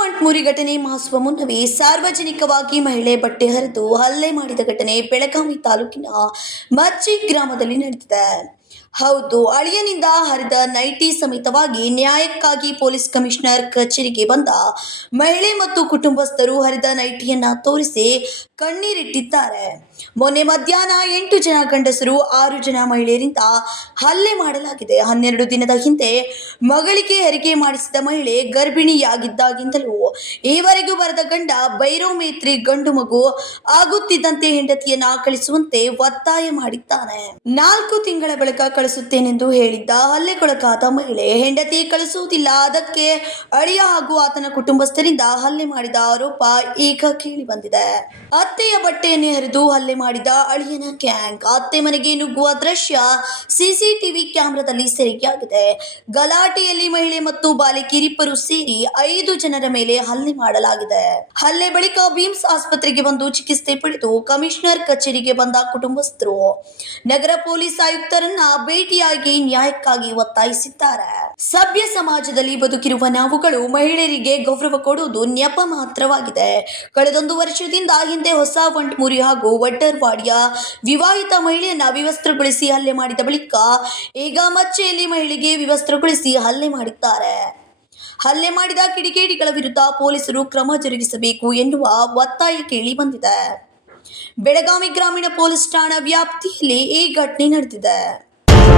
ವಡ್ಮೂರಿ ಘಟನೆ ಮಾಸುವ ಮುನ್ನವೇ ಸಾರ್ವಜನಿಕವಾಗಿ ಮಹಿಳೆ ಬಟ್ಟೆ ಹರಿದು ಹಲ್ಲೆ ಮಾಡಿದ ಘಟನೆ ಬೆಳಗಾವಿ ತಾಲೂಕಿನ ಮಚ್ಚಿ ಗ್ರಾಮದಲ್ಲಿ ನಡೆದಿದೆ. ಹೌದು, ಅಳಿಯನಿಂದ ಹರಿದ ನೈಟಿ ಸಮೇತವಾಗಿ ನ್ಯಾಯಕ್ಕಾಗಿ ಪೊಲೀಸ್ ಕಮಿಷನರ್ ಕಚೇರಿಗೆ ಬಂದ ಮಹಿಳೆ ಮತ್ತು ಕುಟುಂಬಸ್ಥರು ಹರಿದ ನೈಟಿಯನ್ನ ತೋರಿಸಿ ಕಣ್ಣೀರಿಟ್ಟಿದ್ದಾರೆ. ಮೊನ್ನೆ ಮಧ್ಯಾಹ್ನ ಎಂಟು ಜನ ಗಂಡಸರು ಆರು ಜನ ಮಹಿಳೆಯರಿಂದ ಹಲ್ಲೆ ಮಾಡಲಾಗಿದೆ. ಹನ್ನೆರಡು ದಿನದ ಹಿಂದೆ ಮಗಳಿಗೆ ಹೆರಿಗೆ ಮಾಡಿಸಿದ ಮಹಿಳೆ ಗರ್ಭಿಣಿಯಾಗಿದ್ದಾಗಿಂದಲೂ ಈವರೆಗೂ ಬರೆದ ಗಂಡ ಬೈರೋಮೇತ್ರಿ ಮೇತ್ರಿ ಗಂಡು ಮಗು ಆಗುತ್ತಿದ್ದಂತೆ ಹೆಂಡತಿಯನ್ನ ಕಳಿಸುವಂತೆ ಒತ್ತಾಯ ಮಾಡಿದ್ದಾನೆ. ನಾಲ್ಕು ತಿಂಗಳ ಬಳಿಕ ಕಳಿಸುತ್ತೇನೆಂದು ಹೇಳಿದ್ದ ಹಲ್ಲೆಗೊಳಗಾದ ಮಹಿಳೆ, ಹೆಂಡತಿ ಕಳಿಸುವುದಿಲ್ಲ ಅದಕ್ಕೆ ಅಳಿಯ ಹಾಗೂ ಆತನ ಕುಟುಂಬಸ್ಥರಿಂದ ಹಲ್ಲೆ ಮಾಡಿದ ಆರೋಪ ಈಗ ಕೇಳಿ ಬಂದಿದೆ. ಅತ್ತೆಯ ಬಟ್ಟೆಯನ್ನು ಹರಿದು ಹಲ್ಲೆ ಮಾಡಿದ ಅಳಿಯನ ಗ್ಯಾಂಗ್ ಅತ್ತೆ ಮನೆಗೆ ನುಗ್ಗುವ ದೃಶ್ಯ ಸಿಸಿಟಿವಿ ಕ್ಯಾಮೆರಾದಲ್ಲಿ ಸೆರೆಯಾಗಿದೆ. ಗಲಾಟೆಯಲ್ಲಿ ಮಹಿಳೆ ಮತ್ತು ಬಾಲಕಿರಿಪ್ಪರು ಸೇರಿ ಐದು ಜನರ ಮೇಲೆ ಹಲ್ಲೆ ಮಾಡಲಾಗಿದೆ. ಹಲ್ಲೆ ಬಳಿಕ ಬಿಮ್ಸ್ ಆಸ್ಪತ್ರೆಗೆ ಬಂದು ಚಿಕಿತ್ಸೆ ಪಡೆದು ಕಮಿಷನರ್ ಕಚೇರಿಗೆ ಬಂದ ಕುಟುಂಬಸ್ಥರು. ನಗರ ಪೊಲೀಸ್ ಆಯುಕ್ತರನ್ನ ಭೇಟಿಯಾಗಿ ನ್ಯಾಯಕ್ಕಾಗಿ ಒತ್ತಾಯಿಸಿದ್ದಾರೆ. ಸಭ್ಯ ಸಮಾಜದಲ್ಲಿ ಬದುಕಿರುವ ನಾವುಗಳು ಮಹಿಳೆಯರಿಗೆ ಗೌರವ ಕೊಡುವುದು ನೆಪ ಮಾತ್ರವಾಗಿದೆ. ಕಳೆದೊಂದು ವರ್ಷದಿಂದ ಹಿಂದೆ ಹೊಸ ವಂಟ್ಮೂರಿ ಹಾಗೂ ವಡ್ಡರ್ವಾಡಿಯ ವಿವಾಹಿತ ಮಹಿಳೆಯನ್ನ ವಿವಸ್ತ್ರಗೊಳಿಸಿ ಹಲ್ಲೆ ಮಾಡಿದ ಬಳಿಕ ಈಗ ಮಚ್ಚೆಯಲ್ಲಿ ಮಹಿಳೆಗೆ ವಿವಸ್ತ್ರಗೊಳಿಸಿ ಹಲ್ಲೆ ಮಾಡಿದ್ದಾರೆ. ಹಲ್ಲೆ ಮಾಡಿದ ಕಿಡಿಗೇಡಿಗಳ ವಿರುದ್ಧ ಪೊಲೀಸರು ಕ್ರಮ ಜರುಗಿಸಬೇಕು ಎನ್ನುವ ಒತ್ತಾಯ ಕೇಳಿ ಬಂದಿದೆ. ಬೆಳಗಾವಿ ಗ್ರಾಮೀಣ ಪೊಲೀಸ್ ಠಾಣಾ ವ್ಯಾಪ್ತಿಯಲ್ಲಿ ಈ ಘಟನೆ ನಡೆದಿದೆ.